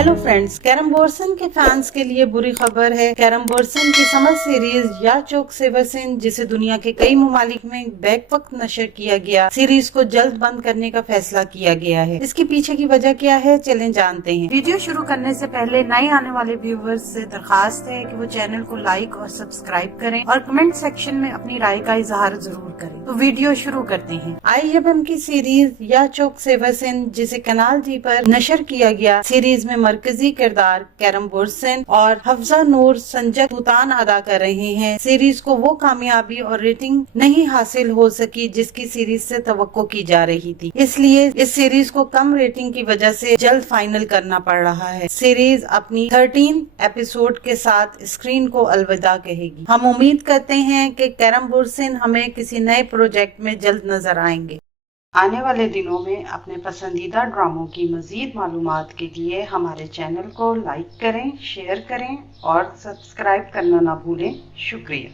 Hello friends, carrom बोर्सन के fans के लिए बुरी खबर है। कैरम बोर्सन की समर सीरीज या चोक सेवरसिन, जिसे दुनिया के कई ममालिक में बैक वक्त नशर किया गया, सीरीज को जल्द बंद करने का फैसला किया गया है। इसके पीछे की वजह क्या है, चलें जानते हैं। वीडियो शुरू करने से पहले नए आने वाले व्यूवर्स से दरखास्त है कि वो चैनल को लाइक और सब्सक्राइब करें और कमेंट सेक्शन में अपनी राय का इजहार जरूर करें। तो वीडियो शुरू करते हैं। IFM की सीरीज या चोक सेवरसिन, जिसे कनाल जी पर नशर किया गया, सीरीज में मरकजी किरदार कैरम बोर्सन और हफ्जा नूर संजय तूतान अदा कर रहे हैं। सीरीज को वो कामयाबी और रेटिंग नहीं हासिल हो सकी जिसकी सीरीज से तवक्को की जा रही थी, इसलिए इस सीरीज को कम रेटिंग की वजह से जल्द फाइनल करना पड़ रहा है। सीरीज अपनी 13 एपिसोड के साथ स्क्रीन को अलविदा कहेगी। हम उम्मीद करते हैं कि कैरम बोर्सन हमें किसी नए प्रोजेक्ट में जल्द नजर आएंगे। आने वाले दिनों में अपने पसंदीदा ड्रामों की मजीद मालूमात के लिए हमारे चैनल को लाइक करें, शेयर करें और सब्सक्राइब करना ना भूलें। शुक्रिया।